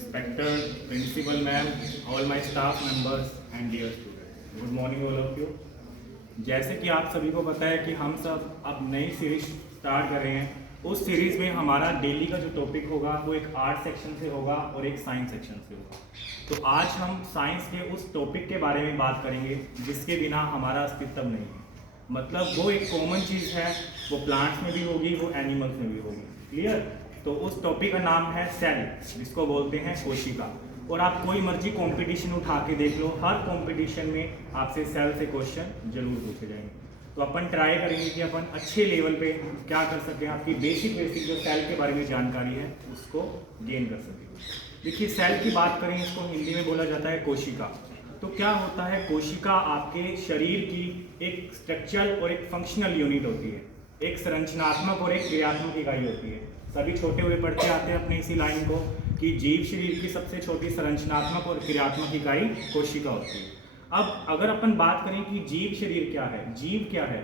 respected principal ma'am, all my staff members and dear students, good morning all of you। जैसे कि आप सभी को पता है कि हम सब अब नई सीरीज स्टार्ट कर रहे हैं। उस सीरीज में हमारा डेली का जो टॉपिक होगा वो एक आर्ट सेक्शन से होगा और एक साइंस सेक्शन से होगा। तो आज हम साइंस के उस टॉपिक के बारे में बात करेंगे जिसके बिना हमारा अस्तित्व नहीं है। मतलब वो एक कॉमन चीज़ है, वो प्लांट्स में भी होगी, वो एनिमल्स में भी होगी। क्लियर? तो उस टॉपिक का नाम है सेल, जिसको बोलते हैं कोशिका। और आप कोई मर्जी कंपटीशन उठा के देख लो, हर कंपटीशन में आपसे सेल से क्वेश्चन जरूर पूछे जाएंगे। तो अपन ट्राई करेंगे कि अपन अच्छे लेवल पे क्या कर सकें, आपकी बेसिक जो सेल के बारे में जानकारी है उसको गेन कर सकें। देखिए, सेल की बात करें, इसको हिंदी में बोला जाता है कोशिका। तो क्या होता है, कोशिका आपके शरीर की एक स्ट्रक्चरल और एक फंक्शनल यूनिट होती है, एक संरचनात्मक और एक क्रियात्मक इकाई होती है। सभी छोटे हुए पढ़ते आते हैं अपने इसी लाइन को कि जीव शरीर की सबसे छोटी संरचनात्मक और क्रियात्मक इकाई कोशिका होती है। अब अगर अपन बात करें कि जीव शरीर क्या है, जीव क्या है,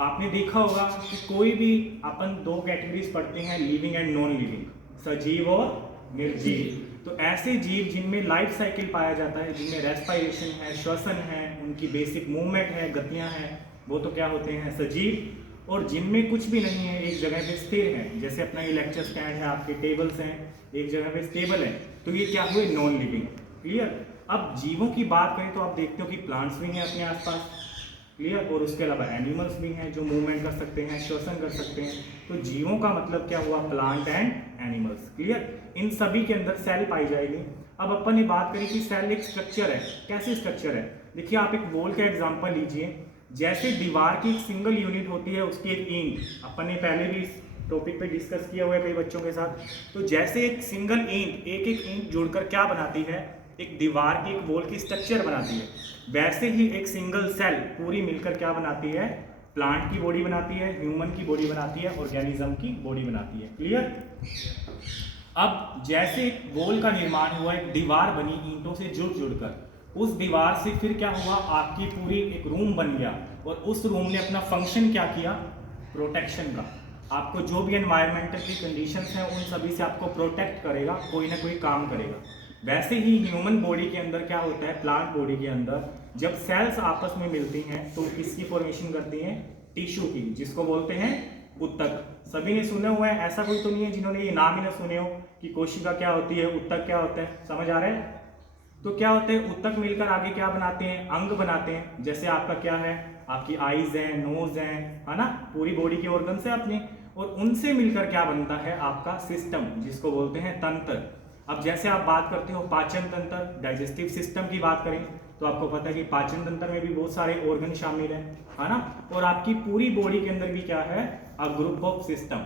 आपने देखा होगा कि कोई भी अपन दो कैटेगरीज पढ़ते हैं, लिविंग एंड नॉन लिविंग, सजीव और निर्जीव। तो ऐसे जीव जिनमें लाइफ साइकिल पाया जाता है, जिनमें रेस्पिरेशन है, श्वसन है, उनकी बेसिक मूवमेंट है, गतियां हैं, वो तो क्या होते हैं, सजीव। और जिनमें कुछ भी नहीं है, एक जगह पे स्थिर है, जैसे अपना ये लेक्चर स्टैंड है, आपके टेबल्स हैं, एक जगह पे स्टेबल है, तो ये क्या हुए, नॉन लिविंग। क्लियर? अब जीवों की बात करें तो आप देखते हो कि प्लांट्स भी हैं अपने आसपास। क्लियर? और उसके अलावा एनिमल्स भी हैं जो मूवमेंट कर सकते हैं, श्वसन कर सकते हैं। तो जीवों का मतलब क्या हुआ, प्लांट एंड एनिमल्स। क्लियर? इन सभी के अंदर सेल पाई जाएगी। अब अपन ये बात करें कि सेल एक स्ट्रक्चर है। कैसे स्ट्रक्चर है? देखिए, आप एक वॉल का एग्जाम्पल लीजिए। जैसे दीवार की एक सिंगल यूनिट होती है, उसकी एक ईंट, अपन ने पहले भी इस टॉपिक पे डिस्कस किया हुआ है कई बच्चों के साथ। तो जैसे एक सिंगल ईंट, एक एक ईंट जुड़कर क्या बनाती है, एक दीवार की, एक वॉल की स्ट्रक्चर बनाती है, वैसे ही एक सिंगल सेल पूरी मिलकर क्या बनाती है, प्लांट की बॉडी बनाती है, ह्यूमन की बॉडी बनाती है, ऑर्गेनिज्म की बॉडी बनाती है। क्लियर? अब जैसे एक वॉल का निर्माण हुआ, एक दीवार बनी ईंटों से जुड़कर, उस दीवार से फिर क्या हुआ, आपकी पूरी एक रूम बन गया, और उस रूम ने अपना फंक्शन क्या किया, प्रोटेक्शन का। आपको जो भी एनवायरमेंटल की कंडीशंस हैं उन सभी से आपको प्रोटेक्ट करेगा, कोई ना कोई काम करेगा। वैसे ही ह्यूमन बॉडी के अंदर क्या होता है, प्लांट बॉडी के अंदर जब सेल्स आपस में मिलती हैं तो किसकी फॉर्मेशन करती हैं, टिश्यू की, जिसको बोलते हैं उत्तक। सभी ने सुने हुए हैं, ऐसा कोई तो नहीं है जिन्होंने ये नाम ही ना सुने हो कि कोशिका क्या होती है, उत्तक क्या होता है। समझ आ रहा है? तो क्या होते हैं, उत्तक मिलकर आगे क्या बनाते हैं, अंग बनाते हैं। जैसे आपका क्या है, आपकी आईज है, नोज है ना, पूरी बॉडी के ऑर्गन्स है अपने, और उनसे मिलकर क्या बनता है, आपका सिस्टम, जिसको बोलते हैं तंत्र। अब जैसे आप बात करते हो पाचन तंत्र, डाइजेस्टिव सिस्टम की बात करें तो आपको पता है कि पाचन तंत्र में भी बहुत सारे ऑर्गन शामिल है ना। और आपकी पूरी बॉडी के अंदर भी क्या है, अ ग्रुप ऑफ सिस्टम,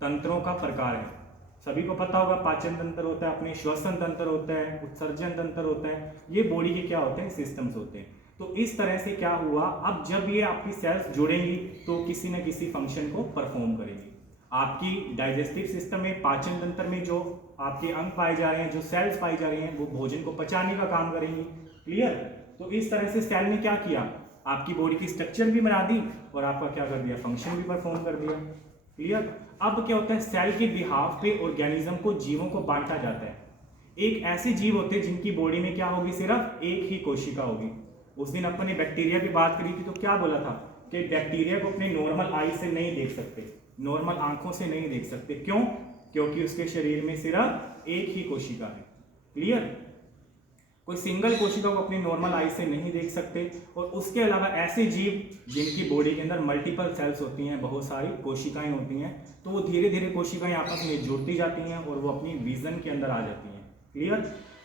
तंत्रों का प्रकार है। सभी को पता होगा, पाचन तंत्र होता है अपने, श्वसन तंत्र होता है, उत्सर्जन तंत्र होता है, ये बॉडी के क्या होते हैं, सिस्टम्स होते हैं। तो इस तरह से क्या हुआ, अब जब ये आपकी सेल्स जुड़ेंगी तो किसी न किसी फंक्शन को परफॉर्म करेंगी। आपकी डाइजेस्टिव सिस्टम में, पाचन तंत्र में जो आपके अंग पाए जा रहे हैं, जो सेल्स पाई जा रही हैं, वो भोजन को पचाने का काम करेंगी। क्लियर? तो इस तरह से सेल ने क्या किया, आपकी बॉडी की स्ट्रक्चर भी बना दी और आपका क्या कर दिया, फंक्शन भी परफॉर्म कर दिया। क्लियर? अब क्या होता है, सेल के बिहाफ पे ऑर्गेनिज्म को, जीवों को बांटा जाता है। एक ऐसे जीव होते हैं जिनकी बॉडी में क्या होगी, सिर्फ एक ही कोशिका होगी। उस दिन अपन ने बैक्टीरिया की बात करी थी, तो क्या बोला था कि बैक्टीरिया को अपने नॉर्मल आई से नहीं देख सकते, नॉर्मल आंखों से नहीं देख सकते। क्यों? क्योंकि उसके शरीर में सिर्फ एक ही कोशिका है। क्लियर? कोई सिंगल कोशिका को अपनी नॉर्मल आई से नहीं देख सकते। और उसके अलावा ऐसे जीव जिनकी बॉडी के अंदर मल्टीपल सेल्स होती हैं, बहुत सारी कोशिकाएं होती हैं, तो वो धीरे धीरे कोशिकाएं आपस में जुड़ती जाती हैं और वो अपनी विजन के अंदर आ जाती हैं। क्लियर?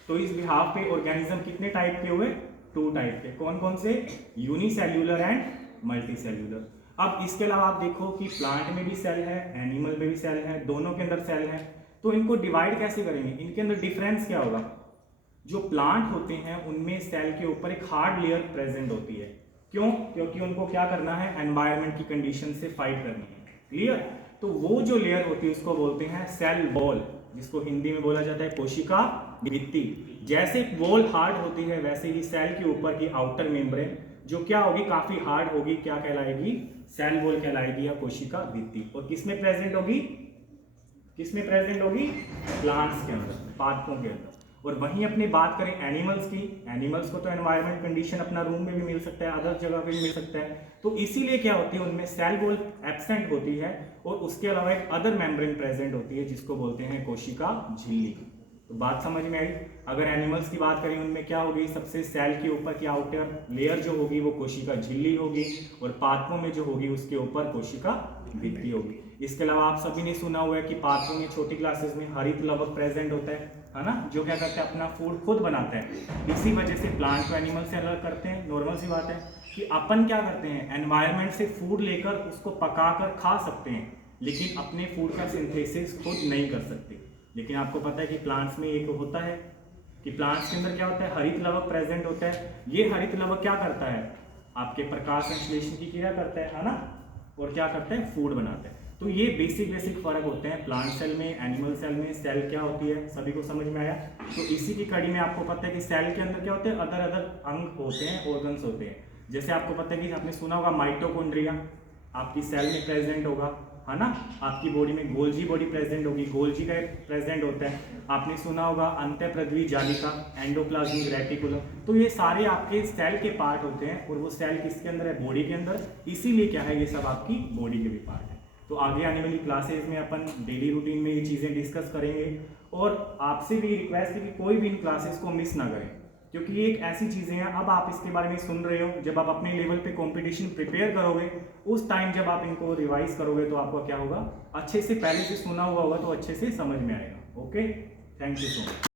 तो इस बिहाफ पे ऑर्गेनिज्म कितने टाइप के हुए, 2 टाइप के। कौन कौन से, यूनिसेल्यूलर एंड मल्टी सेल्यूलर। अब इसके अलावा आप देखो कि प्लांट में भी सेल है, एनिमल में भी सेल है, दोनों के अंदर सेल है। तो इनको डिवाइड कैसे करेंगे, इनके अंदर डिफरेंस क्या होगा। जो प्लांट होते हैं उनमें सेल के ऊपर एक हार्ड लेयर प्रेजेंट होती है। क्यों? क्योंकि उनको क्या करना है, एनवायरनमेंट की कंडीशन से फाइट करनी है। क्लियर? तो वो जो लेयर होती है उसको बोलते हैं सेल वॉल, जिसको हिंदी में बोला जाता है कोशिका भित्ति। जैसे वॉल हार्ड होती है, वैसे ही सेल के ऊपर की आउटर मेम्ब्रेन जो क्या होगी, काफी हार्ड होगी, क्या कहलाएगी, सेल वॉल कहलाएगी या कोशिका भित्ति। और किसमें प्रेजेंट होगी, किसमें प्रेजेंट होगी? प्लांट्स के अंदर, पादपों के अंदर। और वहीं अपनी बात करें एनिमल्स की, एनिमल्स को तो एनवायरमेंट कंडीशन अपना रूम में भी मिल सकता है, अदर जगह पे भी मिल सकता है, तो इसीलिए क्या होती है उनमें सेल वॉल एब्सेंट होती है और उसके अलावा एक अदर मेम्ब्रेन प्रेजेंट होती है जिसको बोलते हैं कोशिका झिल्ली। तो बात समझ में आई? अगर एनिमल्स की बात करें उनमें क्या होगी, सबसे सेल के ऊपर की आउटर लेयर जो होगी वो कोशिका झिल्ली होगी और पादपों में जो होगी उसके ऊपर कोशिका भित्ति होगी। इसके अलावा आप सभी ने सुना हुआ है कि पादपों में छोटी क्लासेस में हरित लवक प्रेजेंट होता है ना, जो क्या करते हैं अपना फूड खुद बनाते हैं। इसी वजह से प्लांट को एनिमल से अलग करते हैं। नॉर्मल सी बात है कि अपन क्या करते हैं, एनवायरनमेंट से फूड लेकर उसको पकाकर खा सकते हैं, लेकिन अपने फूड का सिंथेसिस खुद नहीं कर सकते। लेकिन आपको पता है कि प्लांट्स में एक होता है कि प्लांट्स के अंदर क्या होता है, हरित लवक प्रेजेंट होता है। ये हरित लवक क्या करता है, आपके प्रकाश संश्लेषण की क्रिया करता है ना, और क्या करता है, फूड बनाता है। तो ये बेसिक फर्क होते हैं प्लांट सेल में, एनिमल सेल में। सेल क्या होती है सभी को समझ में आया? तो इसी की कड़ी में आपको पता है कि सेल के अंदर क्या होते हैं, अदर अंग होते हैं, ऑर्गन्स होते हैं। जैसे आपको पता है कि आपने सुना होगा माइटोकॉन्ड्रिया आपकी सेल में प्रेजेंट होगा, है ना। आपकी बॉडी में गोल्जी बॉडी प्रेजेंट होगी, गोल्जी का प्रेजेंट होता है। आपने सुना होगा अंतःपृथ्वी जालिका, एंडोप्लाज्मिक रेटिकुलम। तो ये सारे आपके सेल के पार्ट होते हैं और वो सेल किसके अंदर है, बॉडी के अंदर। इसीलिए क्या है, ये सब आपकी बॉडी के भी पार्ट है। तो आगे आने वाली क्लासेज में अपन डेली रूटीन में ये चीज़ें डिस्कस करेंगे और आपसे भी रिक्वेस्ट है कि कोई भी इन क्लासेस को मिस ना करें, क्योंकि ये एक ऐसी चीज़ें हैं, अब आप इसके बारे में सुन रहे हो, जब आप अपने लेवल पे कंपटीशन प्रिपेयर करोगे उस टाइम जब आप इनको रिवाइज करोगे तो आपको क्या होगा, अच्छे से पहले से सुना हुआ होगा तो अच्छे से समझ में आएगा। Okay, thank you so much.